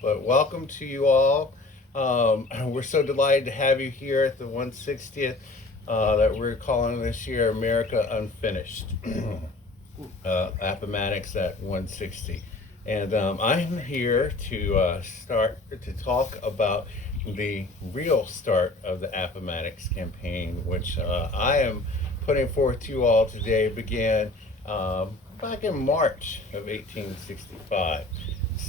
but welcome to you all. We're so delighted to have you here at the 160th that we're calling this year America Unfinished. Appomattox at 160. And I'm here to start to talk about the real start of the Appomattox campaign, which I am putting forth to you all today, began back in March of 1865.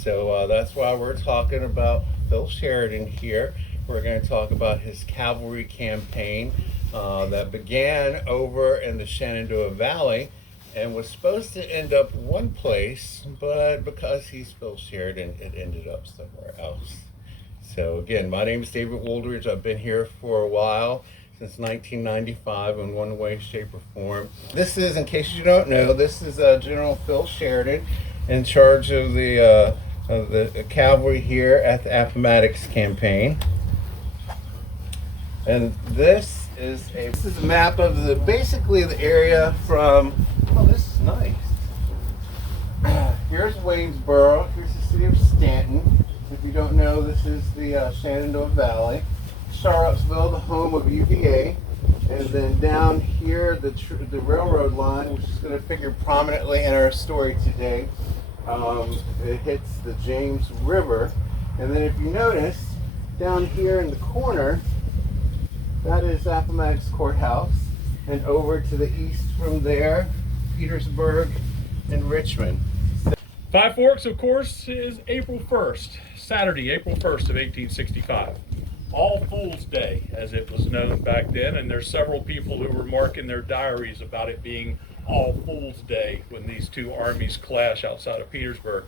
So that's why we're talking about Phil Sheridan here. We're going to talk about his cavalry campaign that began over in the Shenandoah Valley and was supposed to end up one place, but because he's Phil Sheridan, it ended up somewhere else. So again, my name is David Woldridge. I've been here for a while, since 1995 in one way, shape, or form. This is, in case you don't know, this is General Phil Sheridan in charge of the cavalry here at the Appomattox campaign. And this is a map of basically the area from, oh, this is nice. Here's Waynesboro, here's the city of Stanton. If you don't know, this is the Shenandoah Valley. Charlottesville, the home of UVA. And then down here, the railroad line, which is going to figure prominently in our story today. It hits the James River. And then if you notice, down here in the corner, that is Appomattox Courthouse, and over to the east from there, Petersburg and Richmond. Five Forks, of course, is April 1st, Saturday, April 1st of 1865. All Fool's Day, as it was known back then, and there's several people who were marking their diaries about it being All Fool's Day when these two armies clash outside of Petersburg.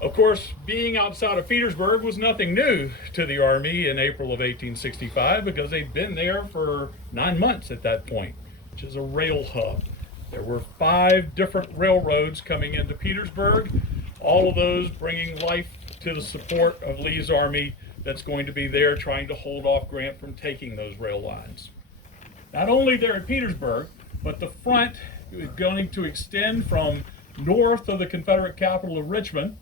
Of course, being outside of Petersburg was nothing new to the Army in April of 1865 because they'd been there for 9 months at that point, which is a rail hub. There were 5 different railroads coming into Petersburg, all of those bringing life to the support of Lee's army that's going to be there trying to hold off Grant from taking those rail lines. Not only there at Petersburg, but the front is going to extend from north of the Confederate capital of Richmond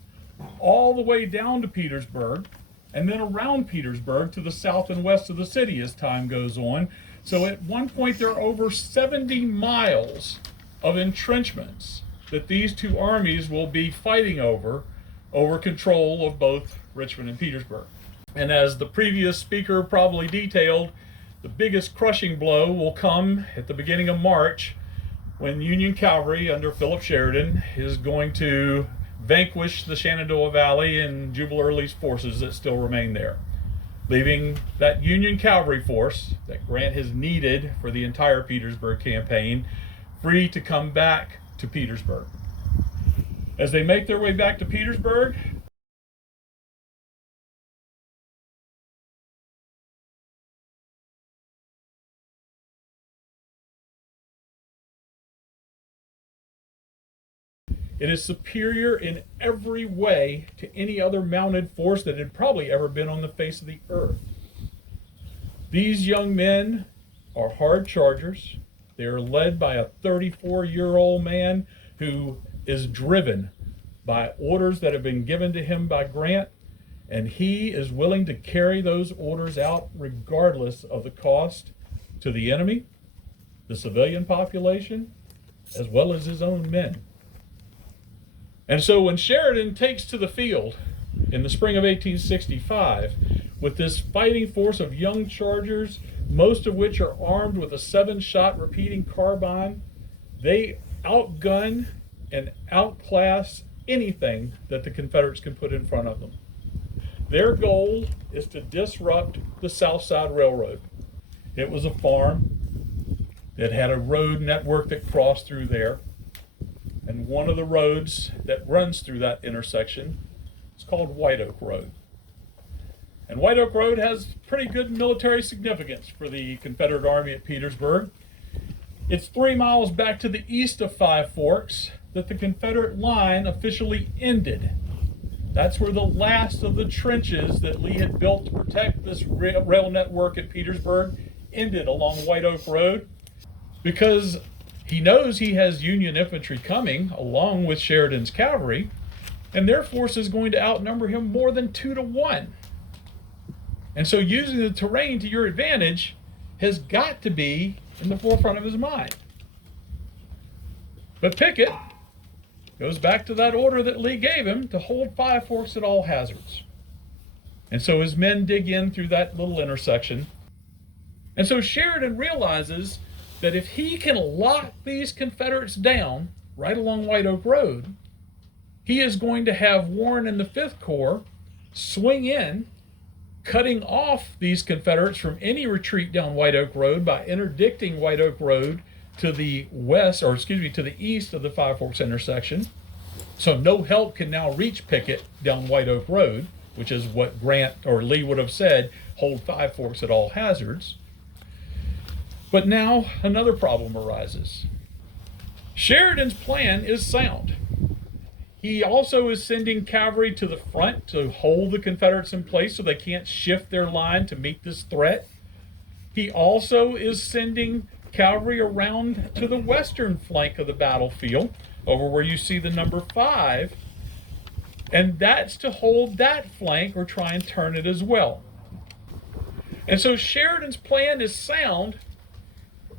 all the way down to Petersburg, and then around Petersburg to the south and west of the city as time goes on. So at one point there are over 70 miles of entrenchments that these two armies will be fighting over control of both Richmond and Petersburg. And as the previous speaker probably detailed, the biggest crushing blow will come at the beginning of March when Union cavalry under Philip Sheridan is going to vanquish the Shenandoah Valley and Jubal Early's forces that still remain there, leaving that Union cavalry force that Grant has needed for the entire Petersburg campaign free to come back to Petersburg. As they make their way back to Petersburg, it is superior in every way to any other mounted force that had probably ever been on the face of the earth. These young men are hard chargers. They are led by a 34-year-old man who is driven by orders that have been given to him by Grant, and he is willing to carry those orders out regardless of the cost to the enemy, the civilian population, as well as his own men. And so when Sheridan takes to the field in the spring of 1865 with this fighting force of young chargers, most of which are armed with a 7-shot repeating carbine, they outgun and outclass anything that the Confederates can put in front of them. Their goal is to disrupt the South Side Railroad. It was a farm that had a road network that crossed through there. And one of the roads that runs through that intersection is called White Oak Road. And White Oak Road has pretty good military significance for the Confederate Army at Petersburg. It's 3 miles back to the east of Five Forks that the Confederate line officially ended. That's where the last of the trenches that Lee had built to protect this rail network at Petersburg ended along White Oak Road, because he knows he has Union infantry coming along with Sheridan's cavalry. and their force is going to outnumber him more than 2-1. And so using the terrain to your advantage has got to be in the forefront of his mind. But Pickett goes back to that order that Lee gave him to hold Five Forks at all hazards. And so his men dig in through that little intersection. And so Sheridan realizes that if he can lock these Confederates down right along White Oak Road, he is going to have Warren and the 5th Corps swing in, cutting off these Confederates from any retreat down White Oak Road by interdicting White Oak Road to the west, or excuse me, to the east of the Five Forks intersection. So no help can now reach Pickett down White Oak Road, which is what Grant or Lee would have said, hold Five Forks at all hazards. But now another problem arises. Sheridan's plan is sound. He also is sending cavalry to the front to hold the Confederates in place so they can't shift their line to meet this threat. He also is sending cavalry around to the western flank of the battlefield, over where you see the number 5, and that's to hold that flank or try and turn it as well. And so Sheridan's plan is sound.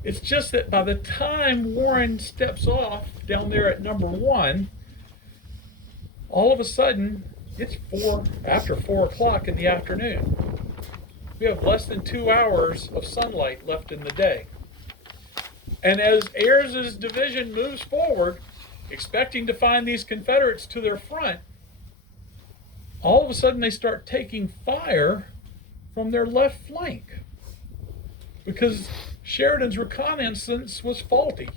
It's just that by the time Warren steps off down there at number 1, all of a sudden it's after 4 o'clock in the afternoon. We have less than 2 hours of sunlight left in the day. And as Ayres's division moves forward, expecting to find these Confederates to their front, all of a sudden they start taking fire from their left flank because Sheridan's reconnaissance was faulty.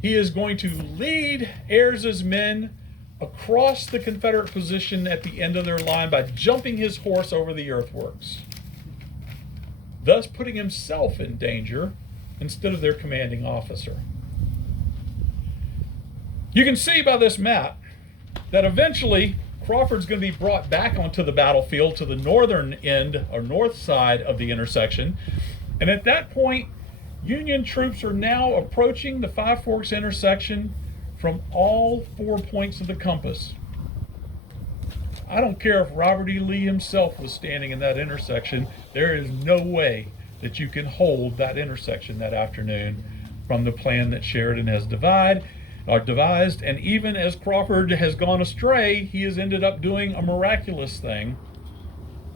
He is going to lead Ayres's men across the Confederate position at the end of their line by jumping his horse over the earthworks, thus putting himself in danger instead of their commanding officer. You can see by this map that eventually Crawford's going to be brought back onto the battlefield to the northern end or north side of the intersection. And at that point, Union troops are now approaching the Five Forks intersection from all 4 points of the compass. I don't care if Robert E. Lee himself was standing in that intersection, there is no way that you can hold that intersection that afternoon from the plan that Sheridan has devised. And even as Crawford has gone astray, he has ended up doing a miraculous thing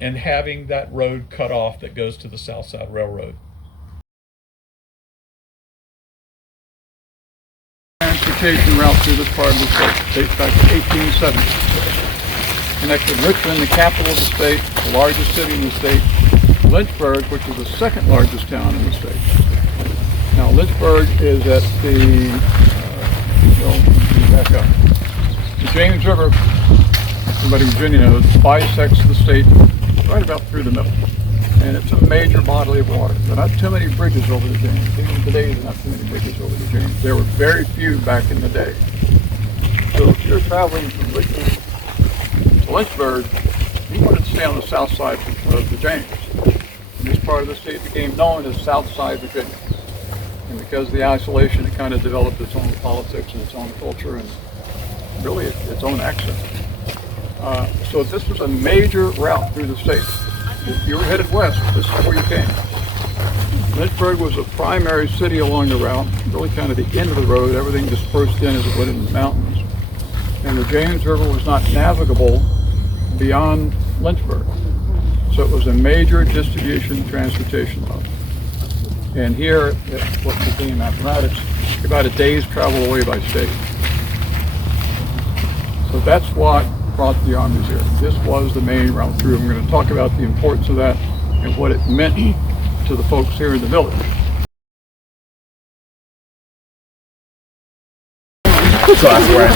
and having that road cut off that goes to the South Side Railroad. Transportation route through this part of the state dates back to 1870. Connected Richmond, the capital of the state, the largest city in the state, Lynchburg, which is the second largest town in the state. Now Lynchburg is at the, back up. The James River, everybody in Virginia knows, bisects the state right about through the middle. And it's a major body of water. There are not too many bridges over the James. Even today, there's not too many bridges over the James. There were very few back in the day. So if you're traveling from Richmond to Lynchburg, you wanted to stay on the south side of the James. And this part of the state became known as South Side Virginia. And because of the isolation, it kind of developed its own politics and its own culture and really its own accent. So this was a major route through the state. If you were headed west, this is where you came. Lynchburg was a primary city along the route, really kind of the end of the road, everything dispersed in as it went into the mountains. And the James River was not navigable beyond Lynchburg. So it was a major distribution transportation route. And here at what became Appomattox, about a day's travel away by stage. So that's what brought the armies here. This was the main route through. I'm going to talk about the importance of that and what it meant to the folks here in the village. So that's where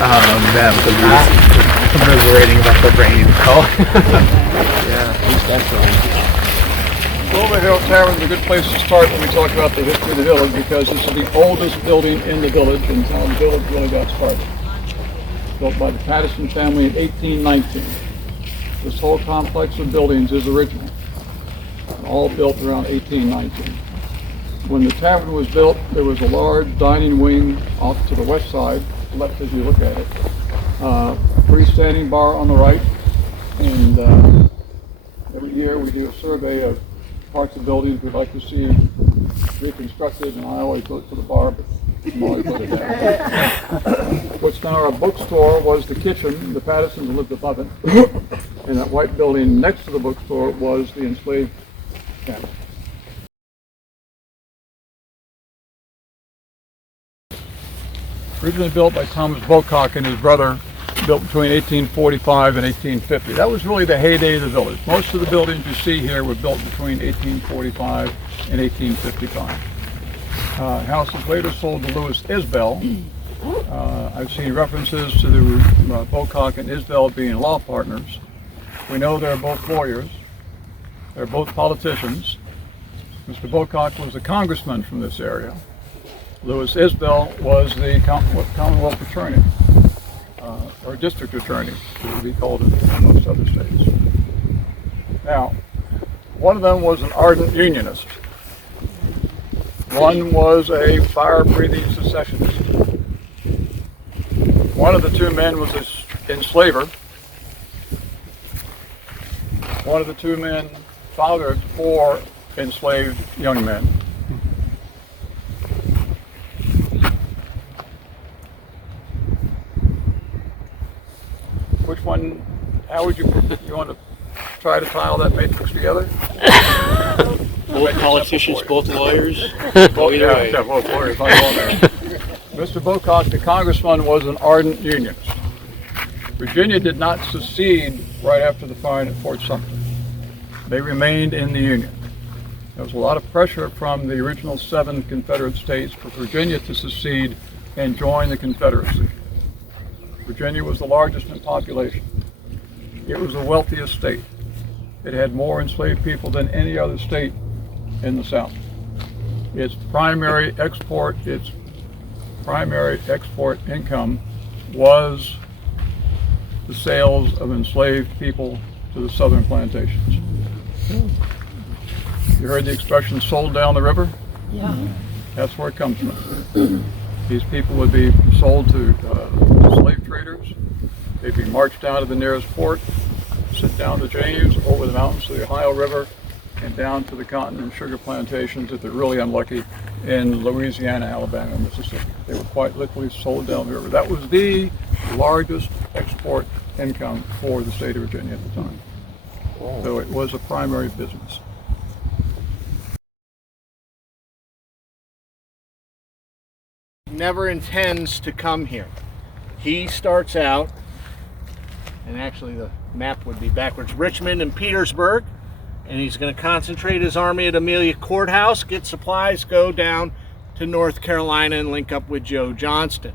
I met them because we were commiserating about the rain. Oh, yeah, at least that's right. Silver Hill Tavern is a good place to start when we talk about the history of the village because this is the oldest building in the village and how the village really got started. Built by the Patterson family in 1819. This whole complex of buildings is original, all built around 1819. When the tavern was built, there was a large dining wing off to the west side, left as you look at it. Freestanding bar on the right, and every year we do a survey of parts of buildings we'd like to see reconstructed, and I always vote for the bar, but I'm always voted down. What's now our bookstore was the kitchen. The Pattersons lived above it, and that white building next to the bookstore was the enslaved camp. Originally built by Thomas Bocock and his brother, built between 1845 and 1850. That was really the heyday of the village. Most of the buildings you see here were built between 1845 and 1855. House was later sold to Louis Isbell. I've seen references to the Bocock and Isbell being law partners. We know they're both lawyers. They're both politicians. Mr. Bocock was a congressman from this area. Louis Isbell was the Commonwealth attorney, or district attorney, as it would be called in most other states. Now, one of them was an ardent unionist. One was a fire-breathing secessionist. One of the two men was an enslaver. One of the two men fathered 4 enslaved young men. Which one, how would you want to try to tie all that matrix together? Both politicians, both lawyers. Both lawyers. Mr. Bocock, the congressman, was an ardent unionist. Virginia did not secede right after the firing at Fort Sumter. They remained in the Union. There was a lot of pressure from the original 7 Confederate states for Virginia to secede and join the Confederacy. Virginia was the largest in population. It was the wealthiest state. It had more enslaved people than any other state in the South. Its primary export income was the sales of enslaved people to the southern plantations. You heard the expression "sold down the river"? Yeah. That's where it comes from. These people would be sold to slave traders. They'd be marched down to the nearest port, sit down to James, over the mountains to the Ohio River, and down to the cotton and sugar plantations, if they're really unlucky, in Louisiana, Alabama, and Mississippi. They were quite literally sold down the river. That was the largest export income for the state of Virginia at the time. Oh. So it was a primary business. Never intends to come here. He starts out, and actually the map would be backwards, Richmond and Petersburg, and he's going to concentrate his army at Amelia Courthouse, get supplies, go down to North Carolina and link up with Joe Johnston.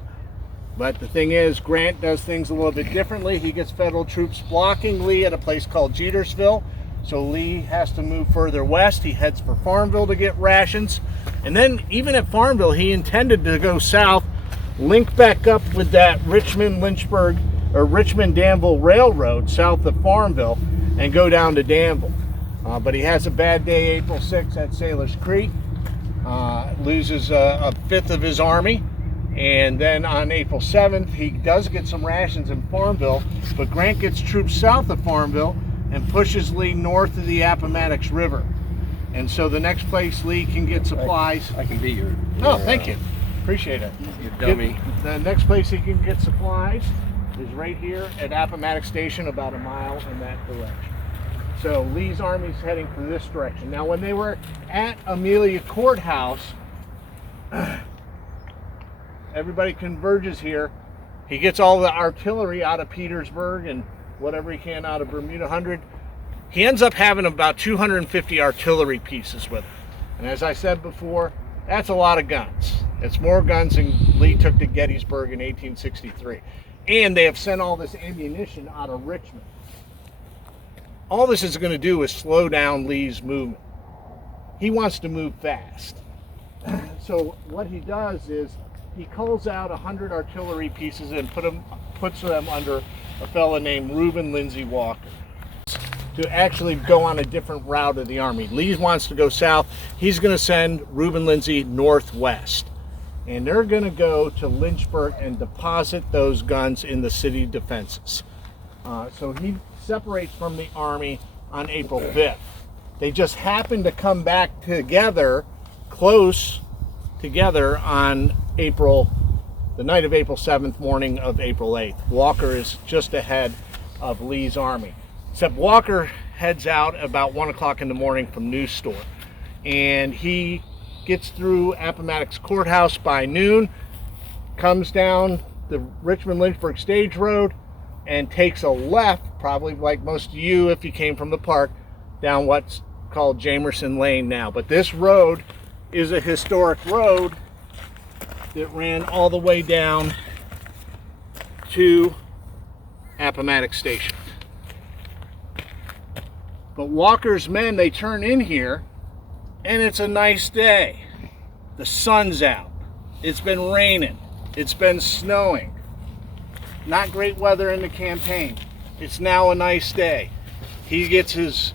But the thing is, Grant does things a little bit differently. He gets federal troops blocking Lee at a place called Jetersville, so Lee has to move further west. He heads for Farmville to get rations. And then even at Farmville, he intended to go south, link back up with that Richmond-Lynchburg or Richmond-Danville Railroad south of Farmville and go down to Danville. But he has a bad day April 6th at Sailor's Creek, loses a fifth of his army. And then on April 7th, he does get some rations in Farmville, but Grant gets troops south of Farmville and pushes Lee north of the Appomattox River. And so the next place Lee can get supplies... I can be your... Oh, thank you. Appreciate it. You dummy. The next place he can get supplies is right here at Appomattox Station, about a mile in that direction. So Lee's army's heading for this direction. Now, when they were at Amelia Courthouse, everybody converges here. He gets all the artillery out of Petersburg and whatever he can out of Bermuda 100. He ends up having about 250 artillery pieces with him. And as I said before, that's a lot of guns. It's more guns than Lee took to Gettysburg in 1863. And they have sent all this ammunition out of Richmond. All this is going to do is slow down Lee's movement. He wants to move fast. So what he does is he calls out 100 artillery pieces and puts them under a fellow named Reuben Lindsay Walker. to actually go on a different route of the army. Lee wants to go south. He's going to send Reuben Lindsay northwest. And they're going to go to Lynchburg and deposit those guns in the city defenses. So he separates from the army on April 5th. They just happen to come back together, close together, on the night of April 7th, morning of April 8th. Walker is just ahead of Lee's army. Except Walker heads out about 1 o'clock in the morning from News Store. And he gets through Appomattox Courthouse by noon, comes down the Richmond-Lynchburg Stage Road, and takes a left, probably like most of you if you came from the park, down what's called Jamerson Lane now. But this road is a historic road that ran all the way down to Appomattox Station. But Walker's men, they turn in here, and it's a nice day. The sun's out. It's been raining. It's been snowing. Not great weather in the campaign. It's now a nice day. He gets his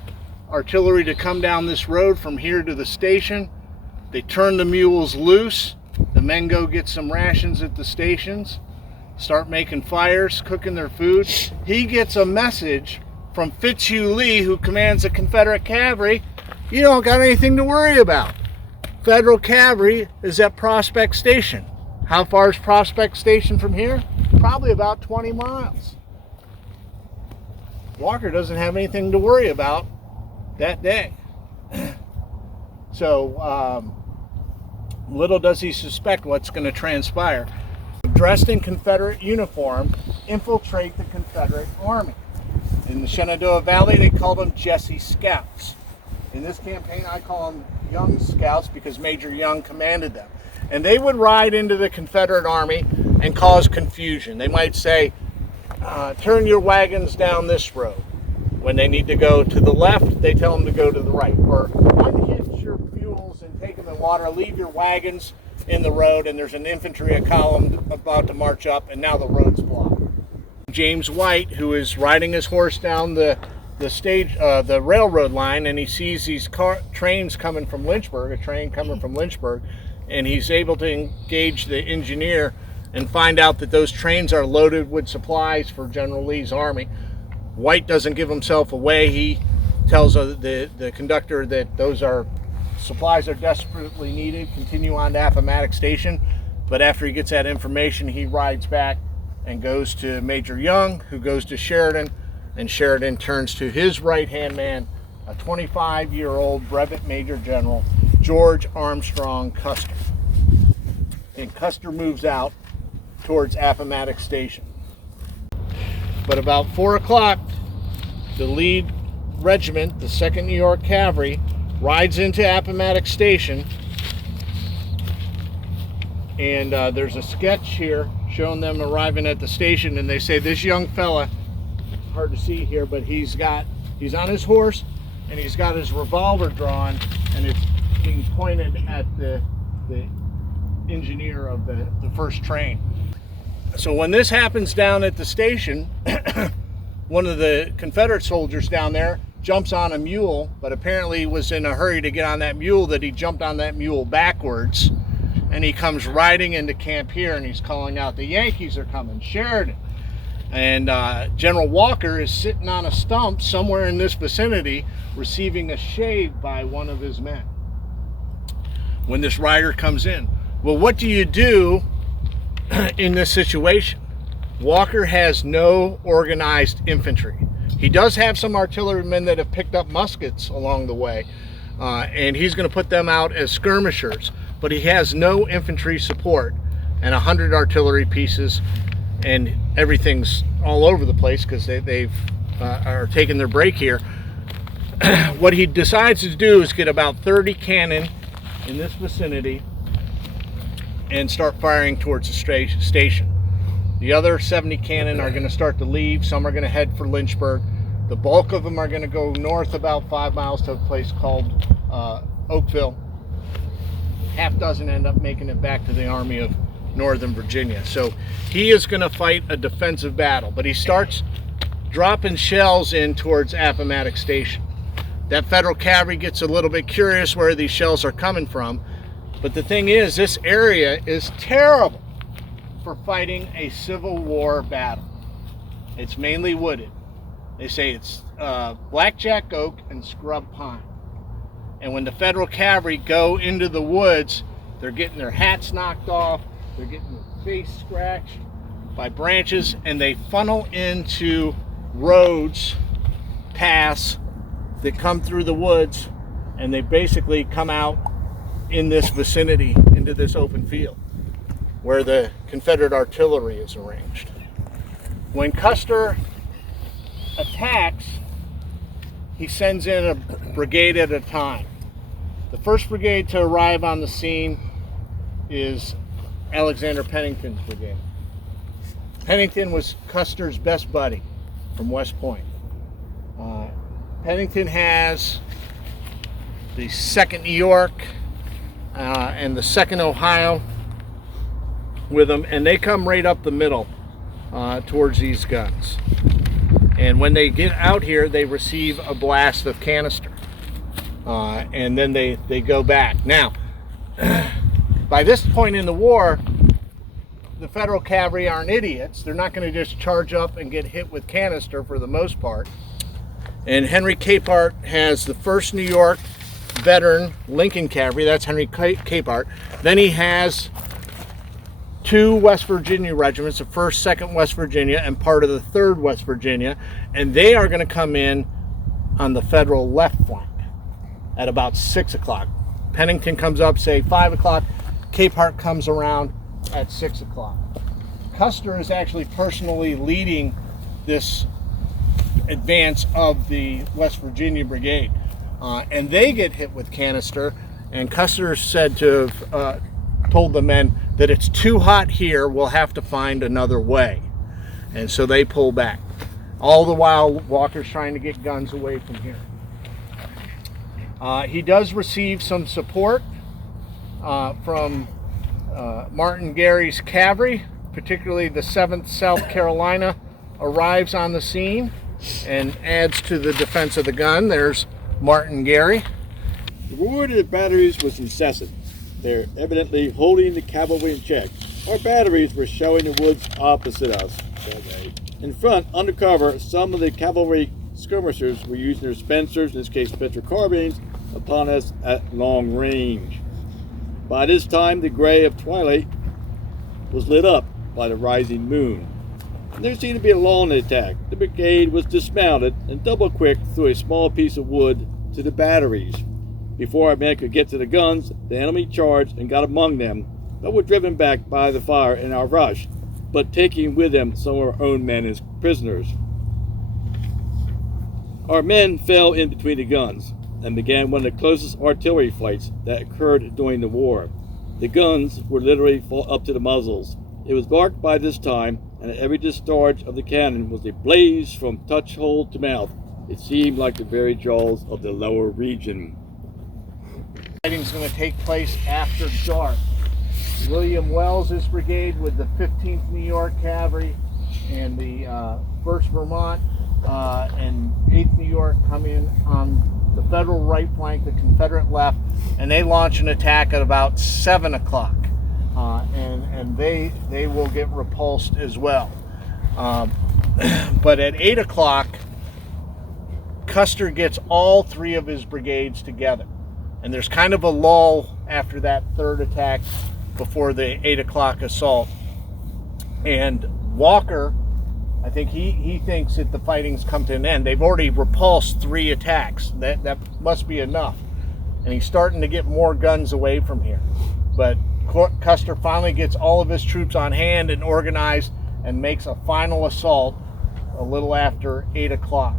artillery to come down this road from here to the station. They turn the mules loose. The men go get some rations at the stations, start making fires, cooking their food. He gets a message from Fitzhugh Lee, who commands the Confederate cavalry. You don't got anything to worry about. Federal cavalry is at Prospect Station. How far is Prospect Station from here? Probably about 20 miles. Walker doesn't have anything to worry about that day. So little does he suspect what's going to transpire. Dressed in Confederate uniform, infiltrate the Confederate army. In the Shenandoah Valley, they called them Jesse Scouts. In this campaign, I call them Young Scouts because Major Young commanded them. And they would ride into the Confederate army and cause confusion. They might say, turn your wagons down this road. When they need to go to the left, they tell them to go to the right. Or unhitch your mules and take them in water, leave your wagons in the road, and there's an infantry column about to march up, and now the road's blocked. James White, who is riding his horse down the railroad line, and he sees these trains coming from Lynchburg, a train coming from Lynchburg, and he's able to engage the engineer and find out that those trains are loaded with supplies for General Lee's army. White doesn't give himself away. He tells the conductor that those supplies are desperately needed. Continue on to Appomattox Station. But after he gets that information, he rides back and goes to Major Young, who goes to Sheridan, and Sheridan turns to his right-hand man, a 25-year-old Brevet Major General, George Armstrong Custer. And Custer moves out towards Appomattox Station. But about 4 o'clock, the lead regiment, the 2nd New York Cavalry, rides into Appomattox Station. And there's a sketch here showing them arriving at the station, and they say this young fella, hard to see here, but he's on his horse, and he's got his revolver drawn, and it's being pointed at the engineer of the first train. So when this happens down at the station, one of the Confederate soldiers down there jumps on a mule, but apparently was in a hurry to get on that mule that he jumped on that mule backwards, and he comes riding into camp here, and he's calling out, the Yankees are coming, Sheridan. And General Walker is sitting on a stump somewhere in this vicinity receiving a shave by one of his men when this rider comes in. Well, what do you do in this situation? Walker has no organized infantry. He does have some artillerymen that have picked up muskets along the way, and he's going to put them out as skirmishers, but he has no infantry support and 100 artillery pieces, and everything's all over the place because they've are taking their break here. What he decides to do is get about 30 cannon in this vicinity and start firing towards the station. The other 70 cannon are going to start to leave. Some are going to head for Lynchburg. The bulk of them are going to go north about 5 miles to a place called Oakville. Half dozen end up making it back to the Army of Northern Virginia. So he is going to fight a defensive battle, but he starts dropping shells in towards Appomattox Station. That Federal cavalry gets a little bit curious where these shells are coming from, but the thing is, this area is terrible for fighting a Civil War battle. It's mainly wooded. They say it's blackjack oak and scrub pine. And when the Federal cavalry go into the woods, they're getting their hats knocked off, they're getting their face scratched by branches, and they funnel into roads, paths that come through the woods, and they basically come out in this vicinity into this open field where the Confederate artillery is arranged. When Custer attacks, he sends in a brigade at a time. The first brigade to arrive on the scene is Alexander Pennington's brigade. Pennington was Custer's best buddy from West Point. Pennington has the 2nd New York and the 2nd Ohio with them, and they come right up the middle towards these guns. And when they get out here, they receive a blast of canister, and then they go back. Now, by this point in the war, the Federal cavalry aren't idiots. They're not going to just charge up and get hit with canister for the most part. And Henry Capehart has the 1st New York veteran Lincoln Cavalry. That's Henry Capehart. Then he has 2 West Virginia regiments, the 1st, 2nd West Virginia, and part of the 3rd West Virginia. And they are going to come in on the Federal left flank at about 6 o'clock. Pennington comes up, say 5 o'clock. Capehart comes around at 6 o'clock. Custer is actually personally leading this advance of the West Virginia Brigade, and they get hit with canister, and Custer is said to have told the men that it's too hot here, we'll have to find another way, and so they pull back. All the while Walker's trying to get guns away from here. He does receive some support from Martin Gary's cavalry, particularly the 7th South Carolina arrives on the scene and adds to the defense of the gun. There's Martin Gary. The ward of the batteries was incessant. They're evidently holding the cavalry in check. Our batteries were showing the woods opposite us that day. In front, under cover, some of the cavalry skirmishers were using their Spencers, in this case Spencer carbines, upon us at long range. By this time, the gray of twilight was lit up by the rising moon. There seemed to be a lull in the attack. The brigade was dismounted and double-quicked through a small piece of wood to the batteries. Before our men could get to the guns, the enemy charged and got among them, but were driven back by the fire in our rush, but taking with them some of our own men as prisoners. Our men fell in between the guns and began one of the closest artillery fights that occurred during the war. The guns were literally up to the muzzles. It was dark by this time, and at every discharge of the cannon was a blaze from touch hole to mouth. It seemed like the very jaws of the lower region. Fighting is going to take place after dark. William Wells's brigade with the 15th New York Cavalry and the 1st Vermont and 8th New York come in on the Federal right flank, the Confederate left, and they launch an attack at about 7 o'clock. And they will get repulsed as well. But at 8 o'clock, Custer gets all 3 of his brigades together. And there's kind of a lull after that 3rd attack before the 8 o'clock assault. And Walker, I think he thinks that the fighting's come to an end. They've already repulsed 3 attacks. That must be enough. And he's starting to get more guns away from here. But Custer finally gets all of his troops on hand and organized and makes a final assault a little after 8 o'clock.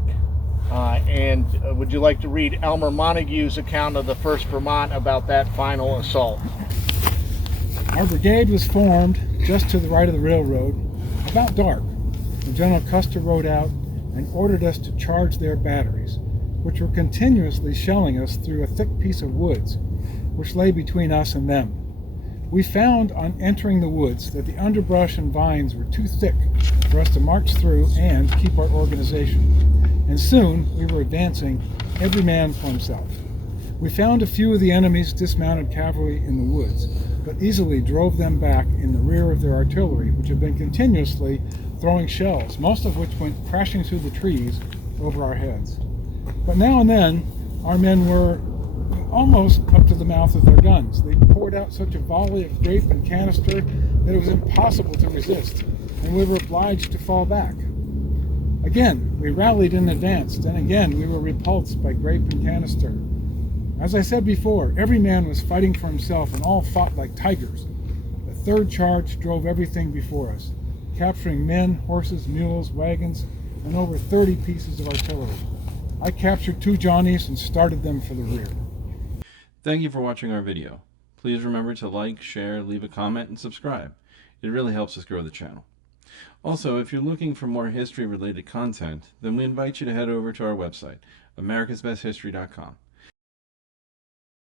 Would you like to read Elmer Montague's account of the 1st Vermont about that final assault? Our brigade was formed just to the right of the railroad, about dark, when General Custer rode out and ordered us to charge their batteries, which were continuously shelling us through a thick piece of woods, which lay between us and them. We found on entering the woods that the underbrush and vines were too thick for us to march through and keep our organization. And soon we were advancing, every man for himself. We found a few of the enemy's dismounted cavalry in the woods, but easily drove them back in the rear of their artillery, which had been continuously throwing shells, most of which went crashing through the trees over our heads. But now and then, our men were almost up to the mouth of their guns. They poured out such a volley of grape and canister that it was impossible to resist, and we were obliged to fall back. Again, we rallied in advance, and again we were repulsed by grape and canister. As I said before, every man was fighting for himself, and all fought like tigers. The third charge drove everything before us, capturing men, horses, mules, wagons, and over 30 pieces of artillery. I captured 2 Johnnies and started them for the rear. Thank you for watching our video. Please remember to like, share, leave a comment, and subscribe. It really helps us grow the channel. Also, if you're looking for more history-related content, then we invite you to head over to our website, americasbesthistory.com.